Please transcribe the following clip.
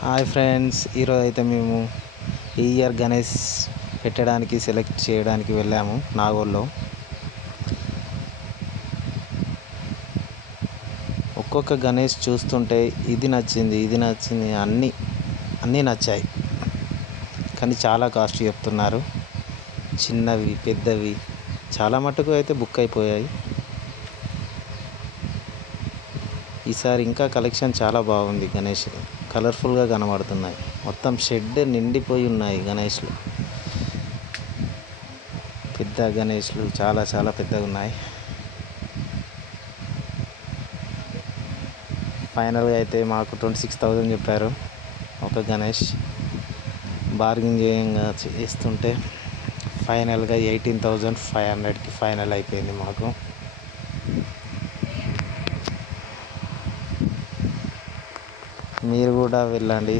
Hi friends, ఈరోజు అయితే మేము ఈ ఇయర్ గణేష్ పెట్టడానికి సెలెక్ట్ చేయడానికి వెళ్ళాము నాగోల్లో. ఒక్కొక్క గణేష్ చూస్తుంటే ఇది నచ్చింది అన్నీ నచ్చాయి. కానీ చాలా కాస్ట్ చెప్తున్నారు. చిన్నవి పెద్దవి చాలా మటుకు అయితే బుక్ అయిపోయాయి. ఈసారి ఇంకా కలెక్షన్ చాలా బాగుంది. గణేష్ కలర్ఫుల్గా కనబడుతున్నాయి. మొత్తం షెడ్ నిండిపోయి ఉన్నాయి గణేష్లు. పెద్ద గణేష్లు చాలా చాలా పెద్దగా ఉన్నాయి. ఫైనల్గా అయితే మాకు 26,000 చెప్పారు ఒక గణేష్. బార్గెన్ చేస్తుంటే ఫైనల్గా 18,500కి ఫైనల్ అయిపోయింది మాకు. మీరు కూడా వెళ్ళండి.